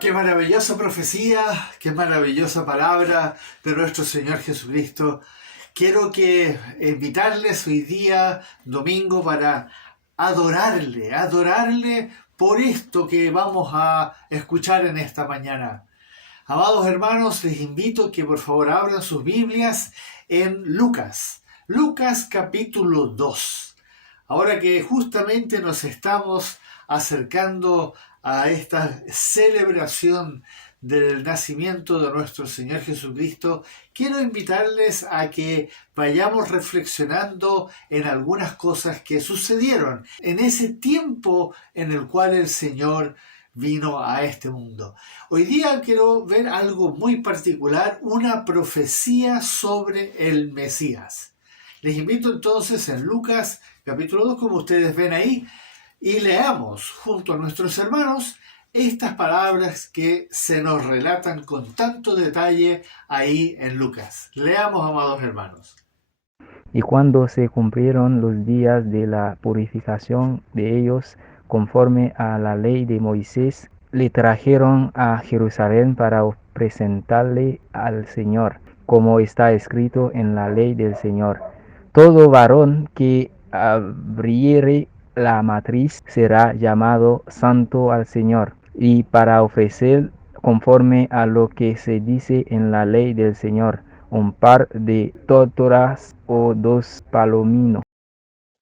Qué maravillosa profecía, qué maravillosa palabra de nuestro Señor Jesucristo. Quiero invitarles hoy día, domingo, para adorarle por esto que vamos a escuchar en esta mañana. Amados hermanos, les invito a que por favor abran sus Biblias en Lucas capítulo 2. Ahora que justamente nos estamos acercando a esta celebración del nacimiento de nuestro Señor Jesucristo, quiero invitarles a que vayamos reflexionando en algunas cosas que sucedieron en ese tiempo en el cual el Señor vino a este mundo. Hoy día quiero ver algo muy particular, una profecía sobre el Mesías. Les invito entonces en Lucas capítulo 2, como ustedes ven ahí, y leamos junto a nuestros hermanos estas palabras que se nos relatan con tanto detalle ahí en Lucas. Leamos, amados hermanos. Y cuando se cumplieron los días de la purificación de ellos, conforme a la ley de Moisés, le trajeron a Jerusalén para presentarle al Señor, como está escrito en la ley del Señor. Todo varón que abriere la matriz será llamado santo al Señor, y para ofrecer conforme a lo que se dice en la ley del Señor, un par de tórtolas o 2 palominos.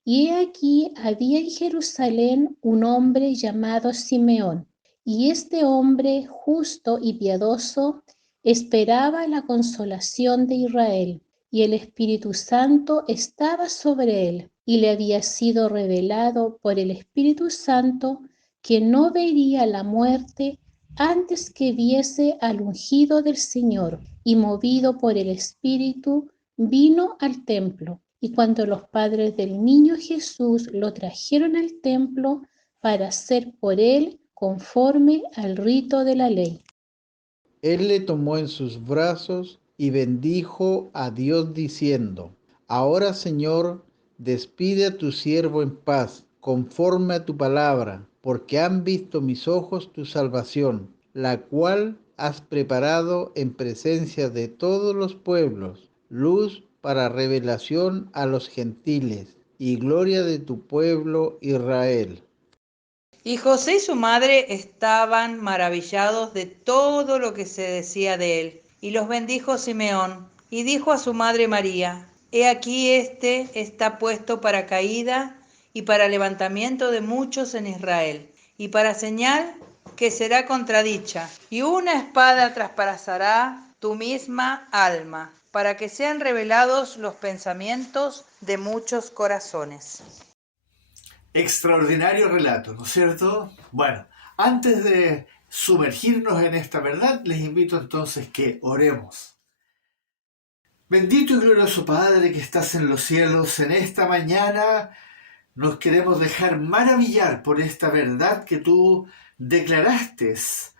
Y he aquí había en Jerusalén un hombre llamado Simeón, y este hombre justo y piadoso esperaba la consolación de Israel, y el Espíritu Santo estaba sobre él, y le había sido revelado por el Espíritu Santo que no vería la muerte antes que viese al ungido del Señor, y movido por el Espíritu, vino al templo. Y cuando los padres del niño Jesús lo trajeron al templo para hacer por él conforme al rito de la ley. Él le tomó en sus brazos y bendijo a Dios diciendo: Ahora, Señor, despide a tu siervo en paz, conforme a tu palabra, porque han visto mis ojos tu salvación, la cual has preparado en presencia de todos los pueblos, luz para revelación a los gentiles y gloria de tu pueblo Israel. Y José y su madre estaban maravillados de todo lo que se decía de él. Y los bendijo Simeón, y dijo a su madre María: He aquí este está puesto para caída y para levantamiento de muchos en Israel, y para señal que será contradicha, y una espada traspasará tu misma alma, para que sean revelados los pensamientos de muchos corazones. Extraordinario relato, ¿no es cierto? Bueno, antes de sumergirnos en esta verdad, les invito entonces que oremos. Bendito y glorioso Padre que estás en los cielos, en esta mañana nos queremos dejar maravillar por esta verdad que tú declaraste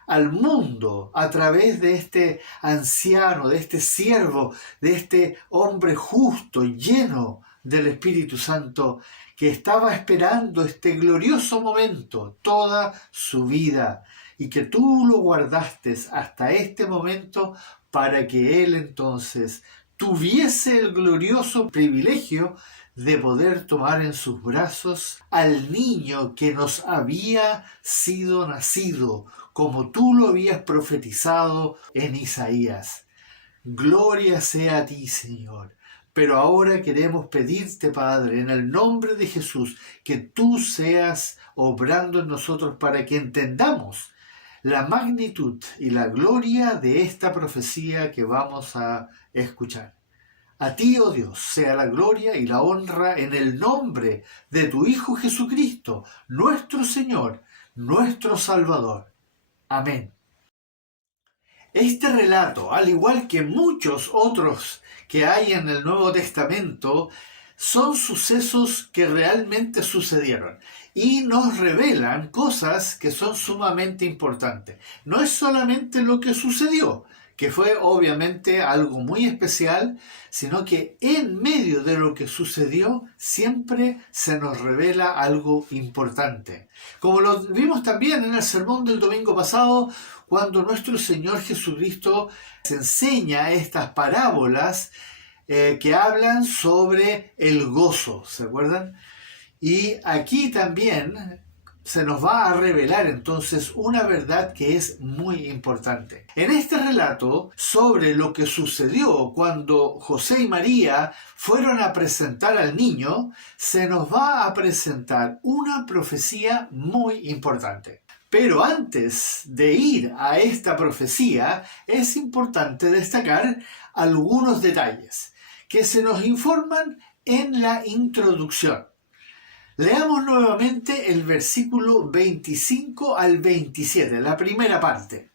al mundo a través de este anciano, de este siervo, de este hombre justo, lleno del Espíritu Santo, que estaba esperando este glorioso momento toda su vida y que tú lo guardaste hasta este momento para que él entonces tuviese el glorioso privilegio de poder tomar en sus brazos al niño que nos había sido nacido, como tú lo habías profetizado en Isaías. Gloria sea a ti, Señor. Pero ahora queremos pedirte, Padre, en el nombre de Jesús, que tú seas obrando en nosotros para que entendamos la magnitud y la gloria de esta profecía que vamos a escuchar. A ti, oh Dios, sea la gloria y la honra en el nombre de tu Hijo Jesucristo, nuestro Señor, nuestro Salvador. Amén. Este relato, al igual que muchos otros que hay en el Nuevo Testamento, son sucesos que realmente sucedieron y nos revelan cosas que son sumamente importantes. No es solamente lo que sucedió, que fue obviamente algo muy especial, sino que en medio de lo que sucedió siempre se nos revela algo importante. Como lo vimos también en el sermón del domingo pasado, cuando nuestro Señor Jesucristo se enseña estas parábolas que hablan sobre el gozo, ¿se acuerdan? Y aquí también se nos va a revelar entonces una verdad que es muy importante. En este relato sobre lo que sucedió cuando José y María fueron a presentar al niño, se nos va a presentar una profecía muy importante. Pero antes de ir a esta profecía, es importante destacar algunos detalles que se nos informan en la introducción. Leamos nuevamente el versículo 25 al 27, la primera parte.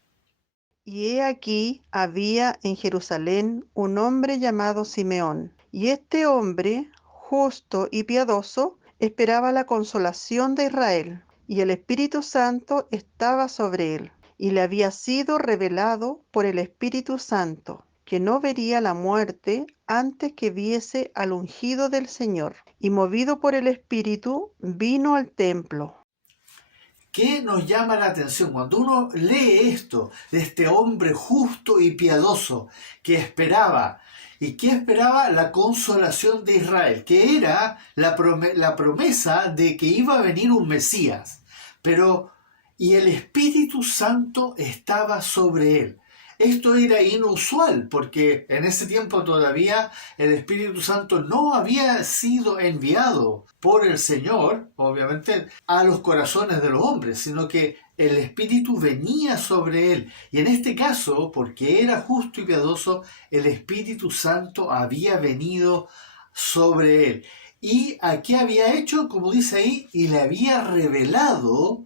Y he aquí había en Jerusalén un hombre llamado Simeón, y este hombre, justo y piadoso, esperaba la consolación de Israel, y el Espíritu Santo estaba sobre él, y le había sido revelado por el Espíritu Santo, que no vería la muerte antes que viese al ungido del Señor. Y movido por el Espíritu, vino al templo. ¿Qué nos llama la atención cuando uno lee esto de este hombre justo y piadoso que esperaba? ¿Y qué esperaba? La consolación de Israel, que era la promesa de que iba a venir un Mesías. Y el Espíritu Santo estaba sobre él. Esto era inusual porque en ese tiempo todavía el Espíritu Santo no había sido enviado por el Señor, obviamente, a los corazones de los hombres, sino que el Espíritu venía sobre él. Y en este caso, porque era justo y piadoso, el Espíritu Santo había venido sobre él. ¿Y a qué había hecho? Como dice ahí, y le había revelado.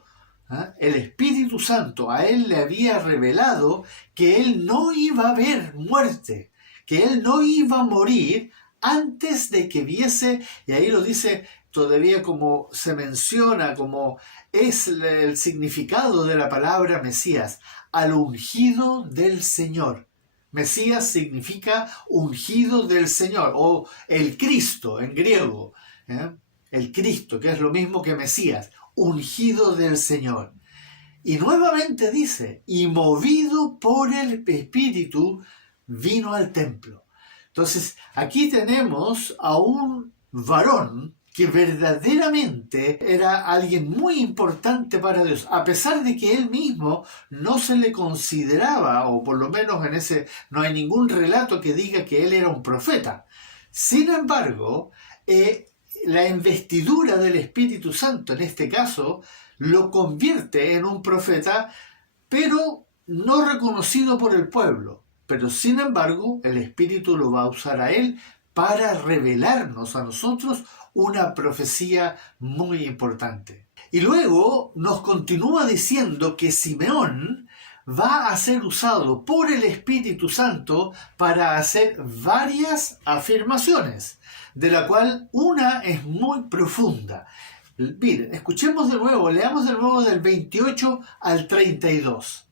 El Espíritu Santo a él le había revelado que él no iba a ver muerte, que él no iba a morir antes de que viese, y ahí lo dice todavía como se menciona, como es el significado de la palabra Mesías, al ungido del Señor. Mesías significa ungido del Señor, o el Cristo en griego, el Cristo, que es lo mismo que Mesías, ungido del Señor. Y nuevamente dice, y movido por el Espíritu, vino al templo. Entonces, aquí tenemos a un varón que verdaderamente era alguien muy importante para Dios, a pesar de que él mismo no se le consideraba, o por lo menos no hay ningún relato que diga que él era un profeta. Sin embargo, la investidura del Espíritu Santo, en este caso, lo convierte en un profeta, pero no reconocido por el pueblo. Pero sin embargo, el Espíritu lo va a usar a él para revelarnos a nosotros una profecía muy importante. Y luego nos continúa diciendo que Simeón va a ser usado por el Espíritu Santo para hacer varias afirmaciones, de la cual una es muy profunda. Miren, escuchemos de nuevo, leamos de nuevo del 28 al 32.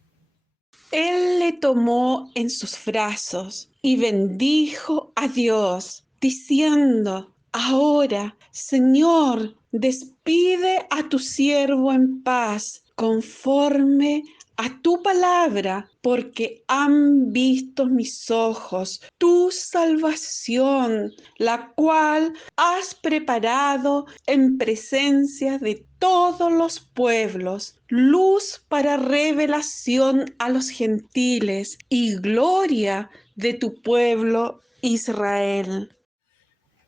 Él le tomó en sus brazos y bendijo a Dios, diciendo: Ahora, Señor, despide a tu siervo en paz, conforme a tu palabra, porque han visto mis ojos tu salvación, la cual has preparado en presencia de todos los pueblos, luz para revelación a los gentiles y gloria de tu pueblo Israel.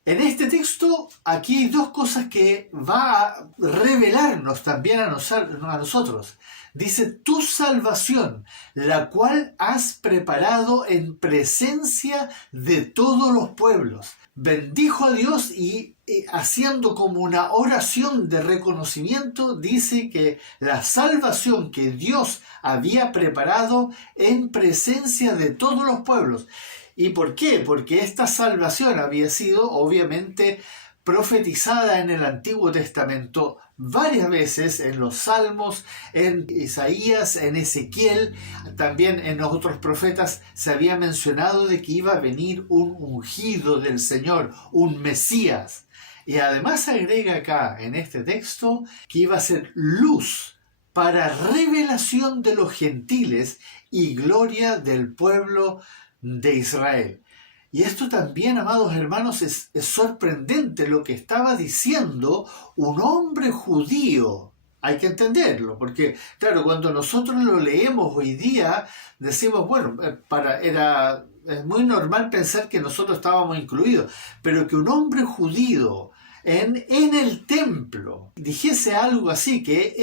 En este texto, aquí hay dos cosas que va a revelarnos también a nosotros. Dice, tu salvación, la cual has preparado en presencia de todos los pueblos. Bendijo a Dios y haciendo como una oración de reconocimiento, dice que la salvación que Dios había preparado en presencia de todos los pueblos. ¿Y por qué? Porque esta salvación había sido obviamente profetizada en el Antiguo Testamento varias veces, en los Salmos, en Isaías, en Ezequiel, también en los otros profetas se había mencionado de que iba a venir un ungido del Señor, un Mesías. Y además agrega acá en este texto que iba a ser luz para revelación de los gentiles y gloria del pueblo de Israel. Y esto también, amados hermanos, es sorprendente lo que estaba diciendo un hombre judío. Hay que entenderlo, porque claro, cuando nosotros lo leemos hoy día, decimos, bueno, es muy normal pensar que nosotros estábamos incluidos, pero que un hombre judío en el templo dijese algo así, que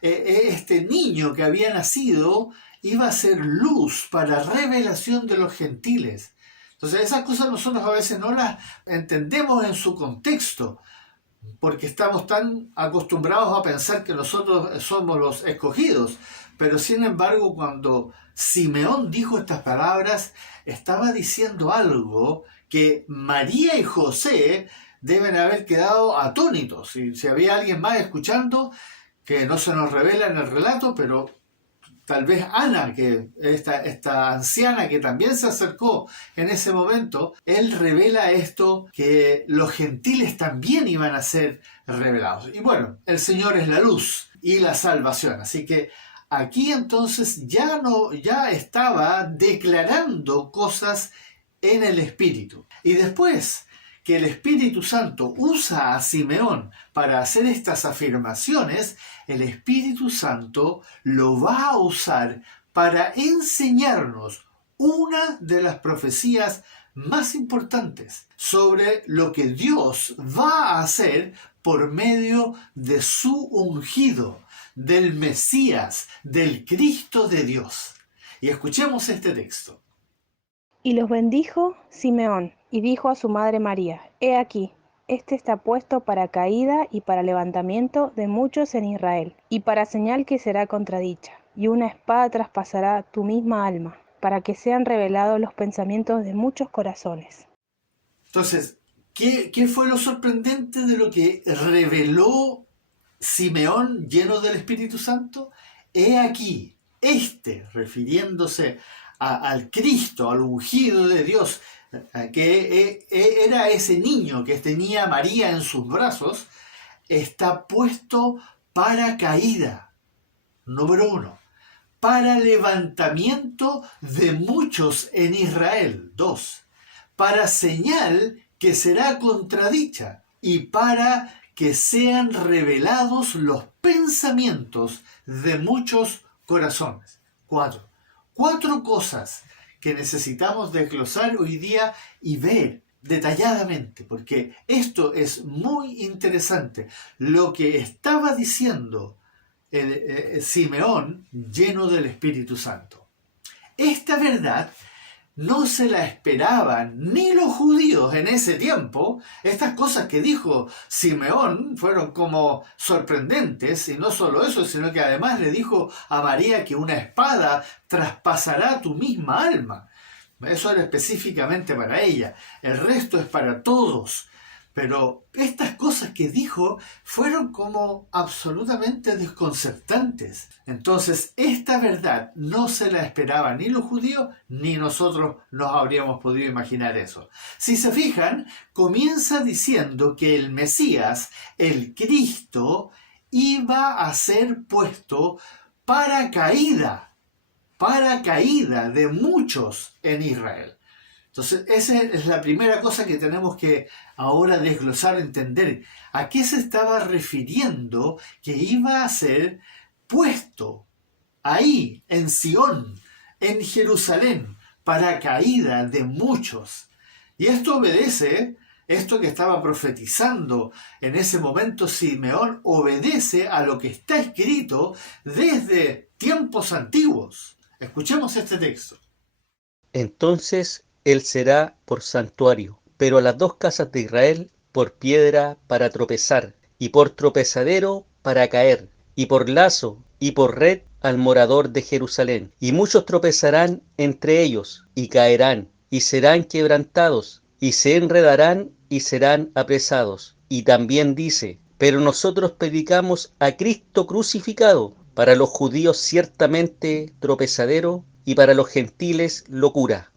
este niño que había nacido iba a ser luz para revelación de los gentiles. Entonces esas cosas nosotros a veces no las entendemos en su contexto, porque estamos tan acostumbrados a pensar que nosotros somos los escogidos. Pero sin embargo, cuando Simeón dijo estas palabras, estaba diciendo algo que María y José deben haber quedado atónitos. Y si había alguien más escuchando, que no se nos revela en el relato, pero tal vez Ana, que esta anciana que también se acercó en ese momento, él revela esto, que los gentiles también iban a ser revelados. Y bueno, el Señor es la luz y la salvación. Así que aquí entonces ya estaba declarando cosas en el Espíritu. Y después que el Espíritu Santo usa a Simeón para hacer estas afirmaciones, el Espíritu Santo lo va a usar para enseñarnos una de las profecías más importantes sobre lo que Dios va a hacer por medio de su ungido, del Mesías, del Cristo de Dios. Y escuchemos este texto. Y los bendijo Simeón, y dijo a su madre María: He aquí, este está puesto para caída y para levantamiento de muchos en Israel, y para señal que será contradicha, y una espada traspasará tu misma alma, para que sean revelados los pensamientos de muchos corazones. Entonces, ¿qué fue lo sorprendente de lo que reveló Simeón lleno del Espíritu Santo? He aquí, refiriéndose al Cristo, al ungido de Dios, que era ese niño que tenía María en sus brazos, está puesto para caída, número 1, para levantamiento de muchos en Israel, 2, para señal que será contradicha y para que sean revelados los pensamientos de muchos corazones. 4 cosas que necesitamos desglosar hoy día y ver detalladamente, porque esto es muy interesante. Lo que estaba diciendo Simeón lleno del Espíritu Santo. Esta verdad no se la esperaban ni los judíos en ese tiempo. Estas cosas que dijo Simeón fueron como sorprendentes, y no solo eso, sino que además le dijo a María que una espada traspasará tu misma alma. Eso era específicamente para ella, el resto es para todos. Pero estas cosas que dijo fueron como absolutamente desconcertantes. Entonces, esta verdad no se la esperaban ni los judíos, ni nosotros nos habríamos podido imaginar eso. Si se fijan, comienza diciendo que el Mesías, el Cristo, iba a ser puesto para caída de muchos en Israel. Entonces, esa es la primera cosa que tenemos que ahora desglosar, entender. ¿A qué se estaba refiriendo que iba a ser puesto ahí, en Sion, en Jerusalén, para caída de muchos? Y esto obedece, esto que estaba profetizando en ese momento Simeón, obedece a lo que está escrito desde tiempos antiguos. Escuchemos este texto. Entonces él será por santuario, pero a las 2 casas de Israel por piedra para tropezar, y por tropezadero para caer, y por lazo y por red al morador de Jerusalén. Y muchos tropezarán entre ellos, y caerán, y serán quebrantados, y se enredarán y serán apresados. Y también dice, pero nosotros predicamos a Cristo crucificado, para los judíos ciertamente tropezadero y para los gentiles locura.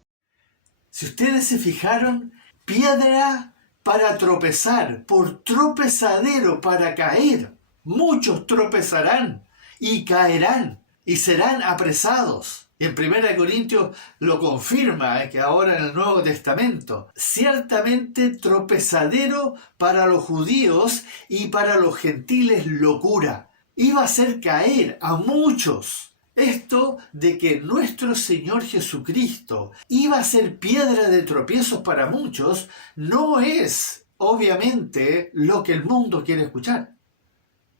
Si ustedes se fijaron, piedra para tropezar, por tropezadero para caer. Muchos tropezarán y caerán y serán apresados. Y en 1 Corintios lo confirma, que ahora en el Nuevo Testamento. Ciertamente tropezadero para los judíos y para los gentiles locura. Iba a hacer caer a muchos. Esto de que nuestro Señor Jesucristo iba a ser piedra de tropiezos para muchos no es, obviamente, lo que el mundo quiere escuchar.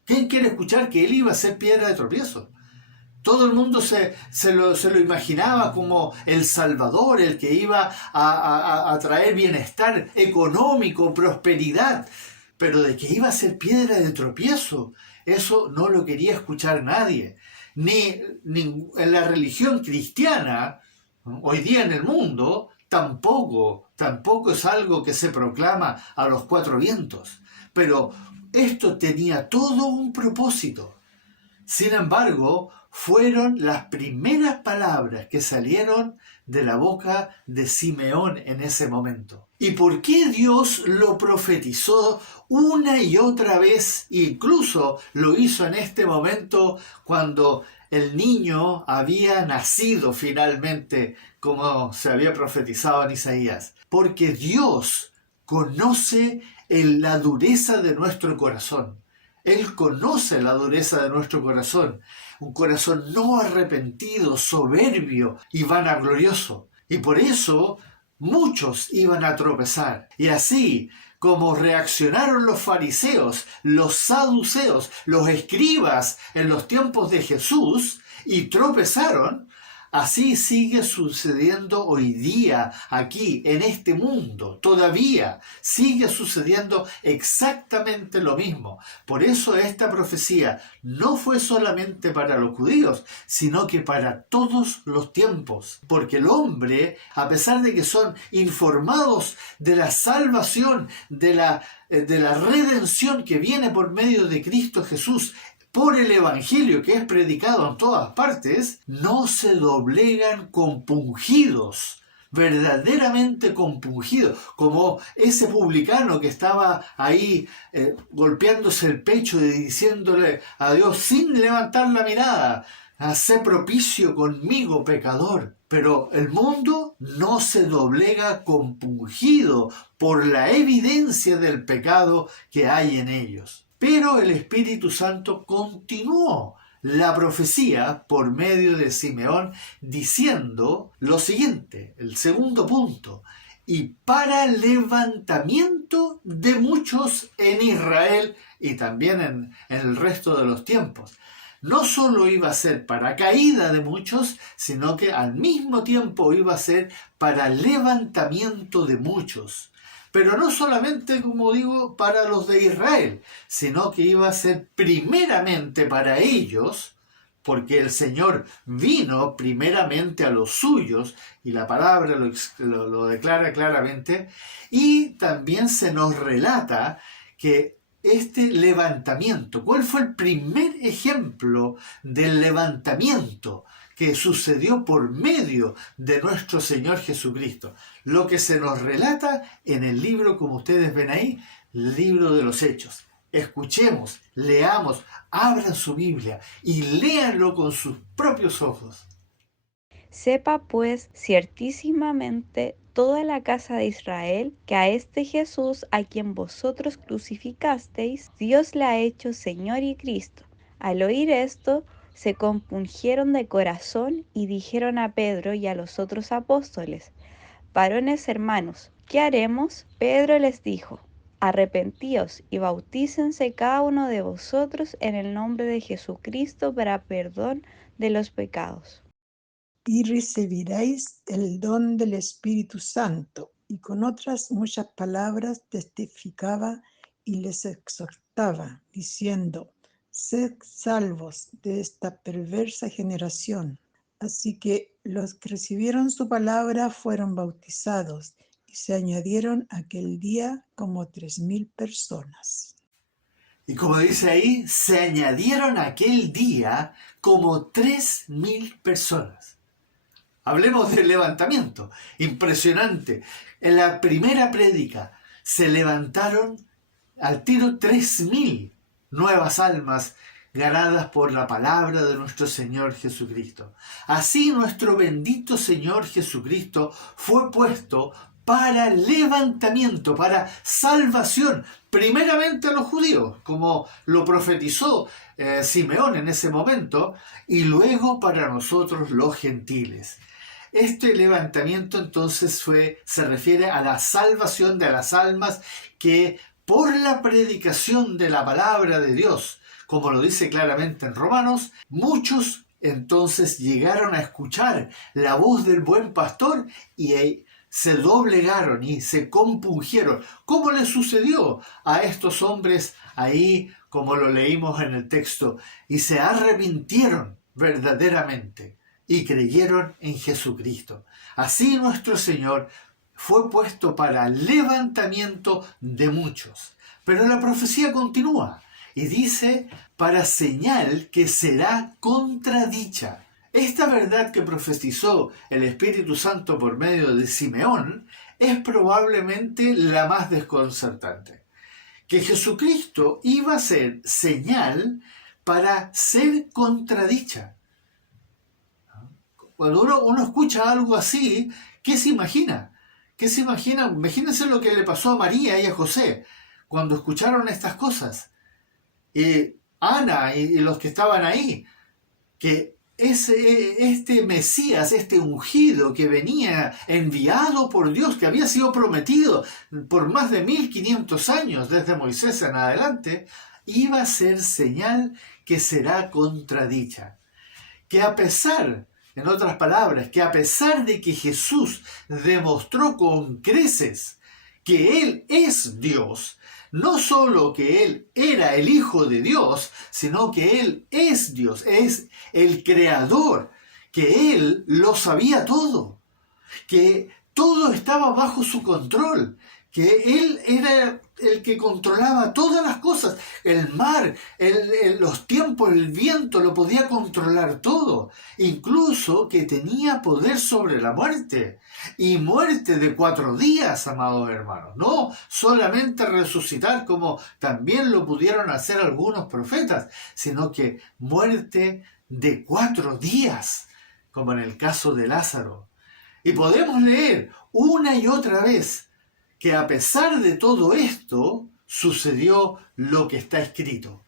¿Quién quiere escuchar que Él iba a ser piedra de tropiezo? Todo el mundo se lo imaginaba como el Salvador, el que iba a traer bienestar económico, prosperidad. Pero de que iba a ser piedra de tropiezo, eso no lo quería escuchar nadie. Ni en la religión cristiana, hoy día en el mundo, tampoco es algo que se proclama a los cuatro vientos. Pero esto tenía todo un propósito. Sin embargo, fueron las primeras palabras que salieron de la boca de Simeón en ese momento. ¿Y por qué Dios lo profetizó una y otra vez? Incluso lo hizo en este momento cuando el niño había nacido finalmente, como se había profetizado en Isaías. Porque Dios conoce la dureza de nuestro corazón. Él conoce la dureza de nuestro corazón, un corazón no arrepentido, soberbio y vanaglorioso. Y por eso muchos iban a tropezar. Y así como reaccionaron los fariseos, los saduceos, los escribas en los tiempos de Jesús y tropezaron, así sigue sucediendo hoy día, aquí, en este mundo. Todavía sigue sucediendo exactamente lo mismo. Por eso esta profecía no fue solamente para los judíos, sino que para todos los tiempos. Porque el hombre, a pesar de que son informados de la salvación, de la redención que viene por medio de Cristo Jesús, por el Evangelio que es predicado en todas partes, no se doblegan compungidos, verdaderamente compungidos, como ese publicano que estaba ahí golpeándose el pecho y diciéndole a Dios sin levantar la mirada: «Sé propicio conmigo, pecador». Pero el mundo no se doblega compungido por la evidencia del pecado que hay en ellos. Pero el Espíritu Santo continuó la profecía por medio de Simeón diciendo lo siguiente, el segundo punto: y para levantamiento de muchos en Israel y también en el resto de los tiempos. No solo iba a ser para caída de muchos, sino que al mismo tiempo iba a ser para levantamiento de muchos. Pero no solamente, como digo, para los de Israel, sino que iba a ser primeramente para ellos, porque el Señor vino primeramente a los suyos, y la palabra lo declara claramente, y también se nos relata que este levantamiento, ¿cuál fue el primer ejemplo del levantamiento que sucedió por medio de nuestro Señor Jesucristo? Lo que se nos relata en el libro, como ustedes ven ahí, el libro de los Hechos. Escuchemos, leamos, abran su Biblia y léanlo con sus propios ojos. Sepa pues ciertísimamente toda la casa de Israel que a este Jesús, a quien vosotros crucificasteis, Dios le ha hecho Señor y Cristo. Al oír esto, se compungieron de corazón y dijeron a Pedro y a los otros apóstoles: varones hermanos, ¿qué haremos? Pedro les dijo: arrepentíos y bautícense cada uno de vosotros en el nombre de Jesucristo para perdón de los pecados. Y recibiréis el don del Espíritu Santo. Y con otras muchas palabras testificaba y les exhortaba, diciendo: sed salvos de esta perversa generación. Así que los que recibieron su palabra fueron bautizados, y se añadieron aquel día como 3,000 personas. Y como dice ahí, se añadieron aquel día como 3,000 personas. Hablemos del levantamiento. Impresionante. En la primera prédica se levantaron al tiro 3,000 nuevas almas ganadas por la palabra de nuestro Señor Jesucristo. Así nuestro bendito Señor Jesucristo fue puesto para levantamiento, para salvación, primeramente a los judíos, como lo profetizó Simeón en ese momento, y luego para nosotros los gentiles. Este levantamiento entonces se refiere a la salvación de las almas que por la predicación de la palabra de Dios, como lo dice claramente en Romanos, muchos entonces llegaron a escuchar la voz del buen pastor y se doblegaron y se compungieron. ¿Cómo le sucedió a estos hombres ahí, como lo leímos en el texto? Y se arrepintieron verdaderamente y creyeron en Jesucristo. Así nuestro Señor fue puesto para levantamiento de muchos. Pero la profecía continúa y dice, para señal que será contradicha. Esta verdad que profetizó el Espíritu Santo por medio de Simeón es probablemente la más desconcertante. Que Jesucristo iba a ser señal para ser contradicha. Cuando uno escucha algo así, ¿qué se imagina? ¿Qué se imagina? Imagínense lo que le pasó a María y a José cuando escucharon estas cosas. Y Ana y los que estaban ahí, que este Mesías, este ungido que venía enviado por Dios, que había sido prometido por más de 1500 años, desde Moisés en adelante, iba a ser señal que será contradicha. Que a pesar, en otras palabras, que a pesar de que Jesús demostró con creces que Él es Dios, no solo que Él era el Hijo de Dios, sino que Él es Dios, es el Creador, que Él lo sabía todo, que todo estaba bajo su control, que Él era el que controlaba todas las cosas, el mar, los tiempos, el viento, lo podía controlar todo, incluso que tenía poder sobre la muerte, y muerte de 4 días, amados hermanos, no solamente resucitar como también lo pudieron hacer algunos profetas, sino que muerte de 4 días, como en el caso de Lázaro. Y podemos leer una y otra vez que a pesar de todo esto, sucedió lo que está escrito.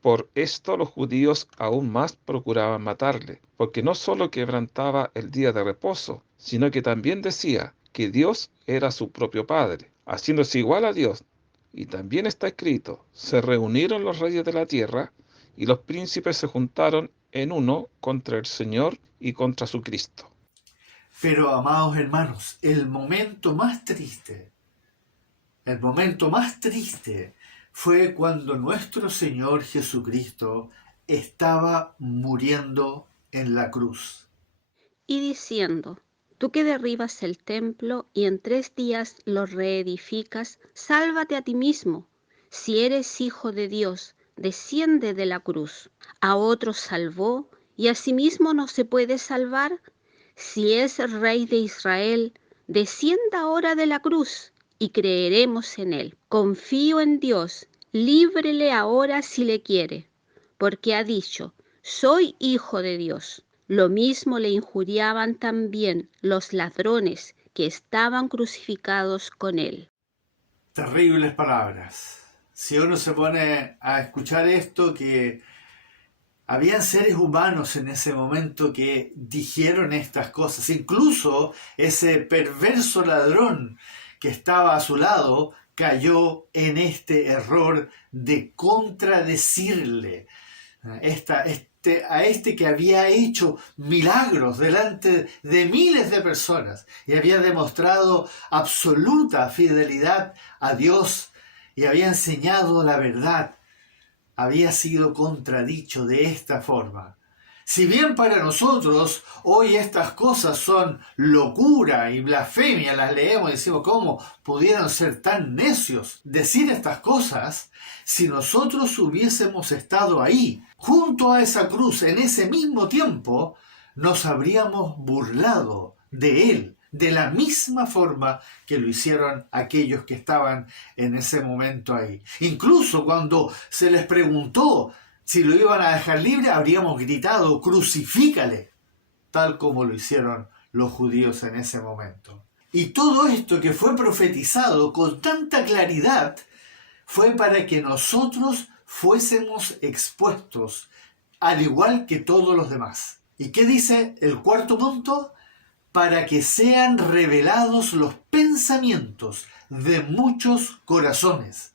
Por esto los judíos aún más procuraban matarle, porque no solo quebrantaba el día de reposo, sino que también decía que Dios era su propio Padre, haciéndose igual a Dios. Y también está escrito, se reunieron los reyes de la tierra, y los príncipes se juntaron en uno contra el Señor y contra su Cristo. Pero, amados hermanos, el momento más triste fue cuando nuestro Señor Jesucristo estaba muriendo en la cruz. Y diciendo, tú que derribas el templo y en 3 días lo reedificas, sálvate a ti mismo. Si eres hijo de Dios, desciende de la cruz. A otros salvó y a sí mismo no se puede salvar. Si es Rey de Israel, descienda ahora de la cruz y creeremos en él. Confío en Dios, líbrele ahora si le quiere, porque ha dicho, soy hijo de Dios. Lo mismo le injuriaban también los ladrones que estaban crucificados con él. Terribles palabras. Si uno se pone a escuchar esto, que habían seres humanos en ese momento que dijeron estas cosas. Incluso ese perverso ladrón que estaba a su lado cayó en este error de contradecirle a este que había hecho milagros delante de miles de personas y había demostrado absoluta fidelidad a Dios y había enseñado la verdad. Había sido contradicho de esta forma. Si bien para nosotros hoy estas cosas son locura y blasfemia, las leemos y decimos, ¿cómo pudieron ser tan necios decir estas cosas? Si nosotros hubiésemos estado ahí, junto a esa cruz, en ese mismo tiempo, nos habríamos burlado de él, de la misma forma que lo hicieron aquellos que estaban en ese momento ahí. Incluso cuando se les preguntó si lo iban a dejar libre, habríamos gritado, crucifícale, tal como lo hicieron los judíos en ese momento. Y todo esto que fue profetizado con tanta claridad fue para que nosotros fuésemos expuestos, al igual que todos los demás. ¿Y qué dice el cuarto punto? Para que sean revelados los pensamientos de muchos corazones.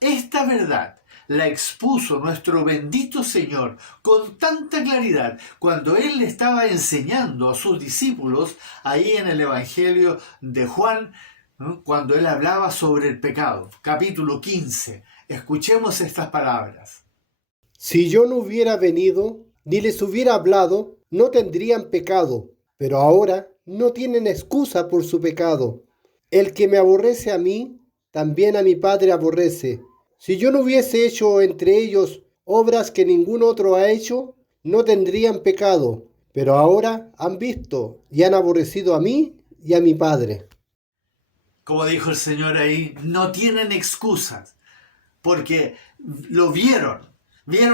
Esta verdad la expuso nuestro bendito Señor con tanta claridad cuando Él le estaba enseñando a sus discípulos ahí en el Evangelio de Juan, ¿no? Cuando Él hablaba sobre el pecado. Capítulo 15. Escuchemos estas palabras. Si yo no hubiera venido, ni les hubiera hablado, no tendrían pecado, pero ahora no tienen excusa por su pecado. El que me aborrece a mí, también a mi Padre aborrece. Si yo no hubiese hecho entre ellos obras que ningún otro ha hecho, no tendrían pecado, pero ahora han visto y han aborrecido a mí y a mi Padre. Como dijo el Señor ahí, no tienen excusas, porque lo vieron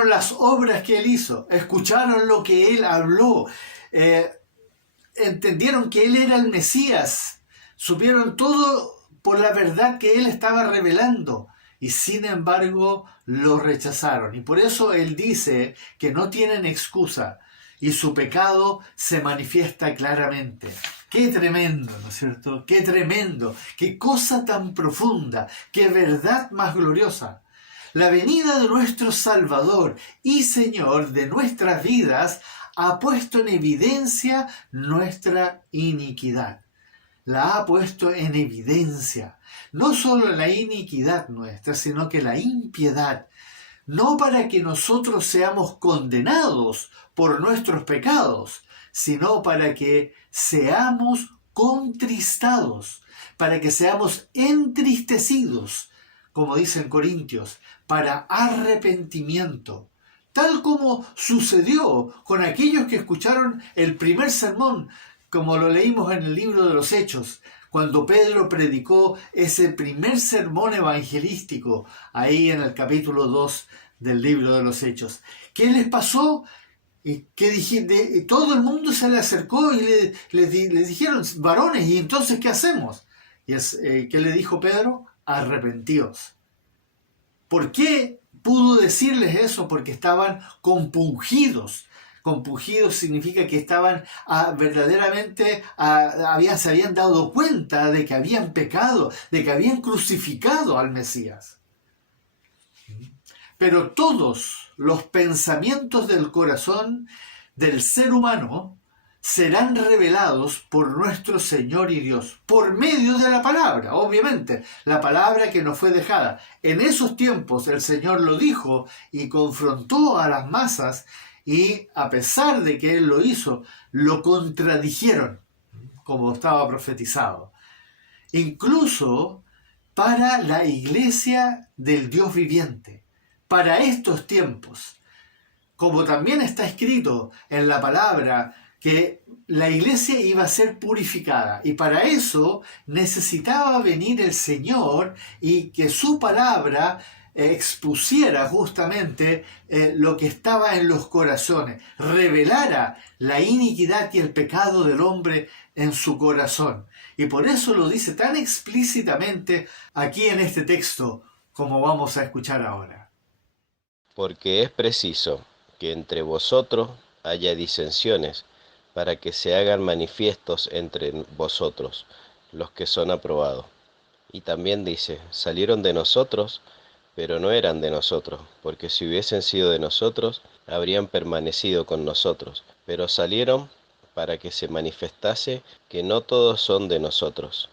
las obras que Él hizo, escucharon lo que Él habló, entendieron que Él era el Mesías, supieron todo por la verdad que Él estaba revelando. Y sin embargo lo rechazaron. Y por eso Él dice que no tienen excusa y su pecado se manifiesta claramente. ¡Qué tremendo!, ¿no es cierto? ¡Qué tremendo! ¡Qué cosa tan profunda! ¡Qué verdad más gloriosa! La venida de nuestro Salvador y Señor de nuestras vidas ha puesto en evidencia nuestra iniquidad. La ha puesto en evidencia. No solo la iniquidad nuestra, sino que la impiedad. No para que nosotros seamos condenados por nuestros pecados, sino para que seamos contristados, para que seamos entristecidos, como dicen Corintios, para arrepentimiento. Tal como sucedió con aquellos que escucharon el primer sermón, como lo leímos en el libro de los Hechos, cuando Pedro predicó ese primer sermón evangelístico, ahí en el capítulo 2 del libro de los Hechos. ¿Qué les pasó? Todo el mundo se le acercó y les dijeron, varones, ¿y entonces qué hacemos? Y ¿qué le dijo Pedro? Arrepentíos. ¿Por qué pudo decirles eso? Porque estaban compungidos. Compungidos significa que estaban verdaderamente, se habían dado cuenta de que habían pecado, de que habían crucificado al Mesías. Pero todos los pensamientos del corazón del ser humano serán revelados por nuestro Señor y Dios, por medio de la palabra, obviamente, la palabra que nos fue dejada. En esos tiempos el Señor lo dijo y confrontó a las masas, y a pesar de que Él lo hizo, lo contradijeron, como estaba profetizado. Incluso para la iglesia del Dios viviente, para estos tiempos, como también está escrito en la palabra, que la iglesia iba a ser purificada, y para eso necesitaba venir el Señor y que su palabra expusiera justamente lo que estaba en los corazones, revelara la iniquidad y el pecado del hombre en su corazón. Y por eso lo dice tan explícitamente aquí en este texto, como vamos a escuchar ahora. Porque es preciso que entre vosotros haya disensiones, para que se hagan manifiestos entre vosotros los que son aprobados. Y también dice, salieron de nosotros, pero no eran de nosotros, porque si hubiesen sido de nosotros, habrían permanecido con nosotros, pero salieron para que se manifestase que no todos son de nosotros.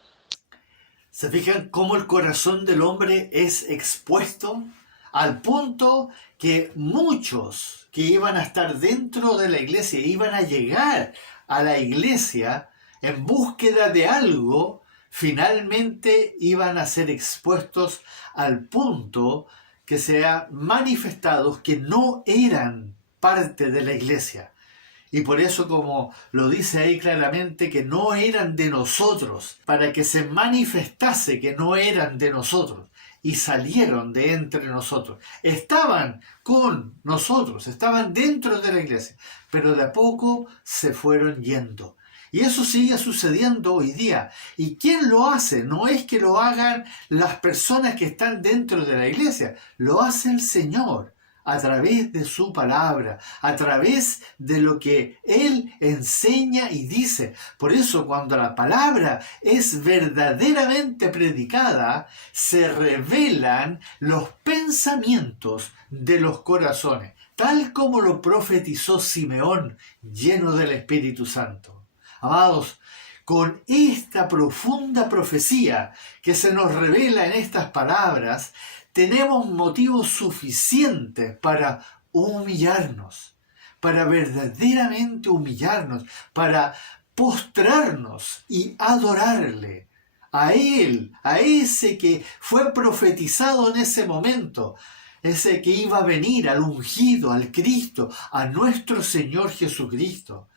¿Se fijan cómo el corazón del hombre es expuesto al punto que muchos que iban a estar dentro de la iglesia, iban a llegar a la iglesia en búsqueda de algo, finalmente iban a ser expuestos al punto que sean manifestados que no eran parte de la iglesia. Y por eso, como lo dice ahí claramente, que no eran de nosotros, para que se manifestase que no eran de nosotros, y salieron de entre nosotros. Estaban con nosotros, estaban dentro de la iglesia, pero de a poco se fueron yendo. Y eso sigue sucediendo hoy día. ¿Y quién lo hace? No es que lo hagan las personas que están dentro de la iglesia, lo hace el Señor a través de su palabra, a través de lo que Él enseña y dice. Por eso, cuando la palabra es verdaderamente predicada, se revelan los pensamientos de los corazones, tal como lo profetizó Simeón, lleno del Espíritu Santo. Amados, con esta profunda profecía que se nos revela en estas palabras, tenemos motivos suficientes para humillarnos, para verdaderamente humillarnos, para postrarnos y adorarle a Él, a ese que fue profetizado en ese momento, ese que iba a venir, al ungido, al Cristo, a nuestro Señor Jesucristo.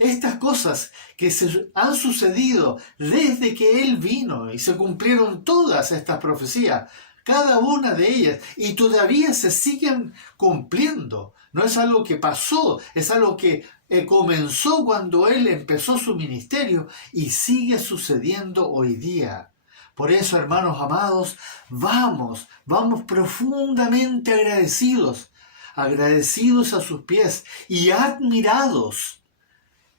Estas cosas que se han sucedido desde que Él vino y se cumplieron todas estas profecías, cada una de ellas, y todavía se siguen cumpliendo. No es algo que pasó, es algo que comenzó cuando Él empezó su ministerio y sigue sucediendo hoy día. Por eso, hermanos amados, vamos profundamente agradecidos a sus pies y admirados,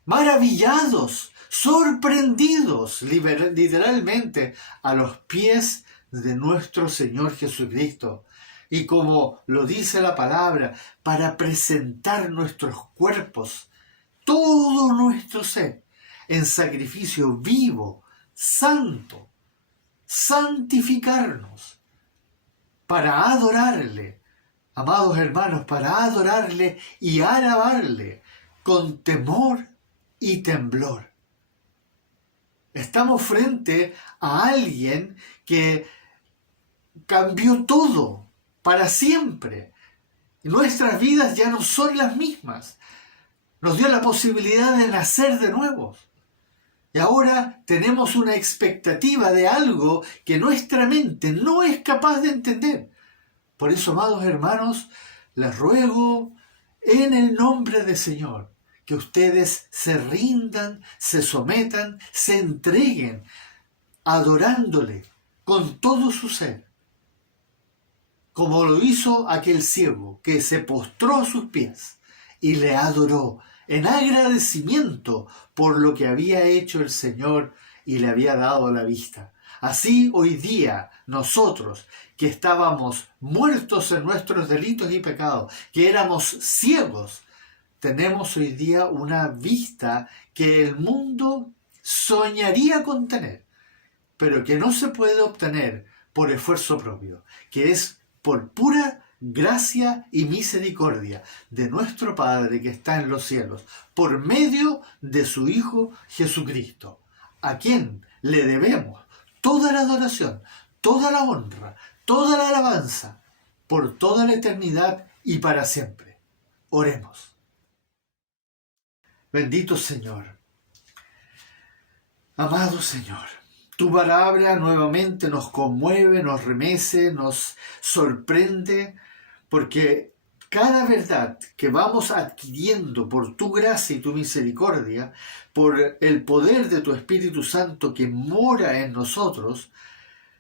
maravillados, sorprendidos, literalmente, a los pies de nuestro Señor Jesucristo. Y como lo dice la palabra, para presentar nuestros cuerpos, todo nuestro ser, en sacrificio vivo, santo, santificarnos, para adorarle, amados hermanos, para adorarle y alabarle con temor y temblor. Estamos frente a alguien que cambió todo para siempre. Nuestras vidas ya no son las mismas. Nos dio la posibilidad de nacer de nuevo. Y ahora tenemos una expectativa de algo que nuestra mente no es capaz de entender. Por eso, amados hermanos, les ruego en el nombre del Señor que ustedes se rindan, se sometan, se entreguen, adorándole con todo su ser, como lo hizo aquel ciego que se postró a sus pies y le adoró en agradecimiento por lo que había hecho el Señor y le había dado la vista. Así hoy día nosotros, que estábamos muertos en nuestros delitos y pecados, que éramos ciegos, tenemos hoy día una vista que el mundo soñaría con tener, pero que no se puede obtener por esfuerzo propio, que es por pura gracia y misericordia de nuestro Padre que está en los cielos, por medio de su Hijo Jesucristo, a quien le debemos toda la adoración, toda la honra, toda la alabanza, por toda la eternidad y para siempre. Oremos. Bendito Señor, amado Señor, tu palabra nuevamente nos conmueve, nos remece, nos sorprende, porque cada verdad que vamos adquiriendo por tu gracia y tu misericordia, por el poder de tu Espíritu Santo que mora en nosotros,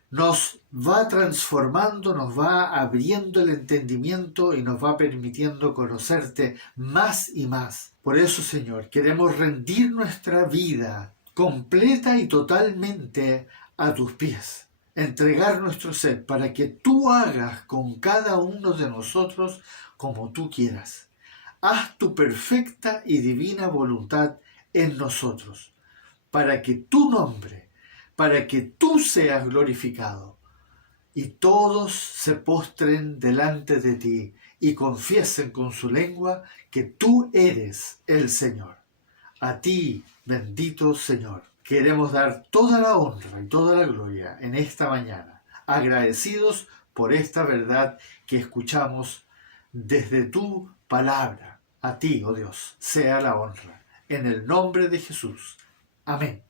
nos va transformando, nos va abriendo el entendimiento y nos va permitiendo conocerte más y más. Por eso, Señor, queremos rendir nuestra vida completa y totalmente a tus pies. Entregar nuestro ser para que tú hagas con cada uno de nosotros como tú quieras. Haz tu perfecta y divina voluntad en nosotros, para que tu nombre, para que tú seas glorificado y todos se postren delante de ti y confiesen con su lengua que tú eres el Señor. A ti, bendito Señor, queremos dar toda la honra y toda la gloria en esta mañana, agradecidos por esta verdad que escuchamos desde tu palabra. A ti, oh Dios, sea la honra. En el nombre de Jesús. Amén.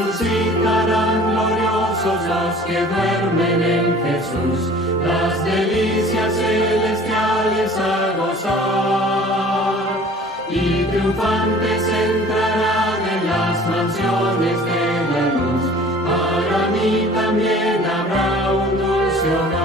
Resucitarán gloriosos los que duermen en Jesús, las delicias celestiales a gozar, y triunfantes entrarán en las mansiones de la luz. Para mí también habrá un dulce hogar.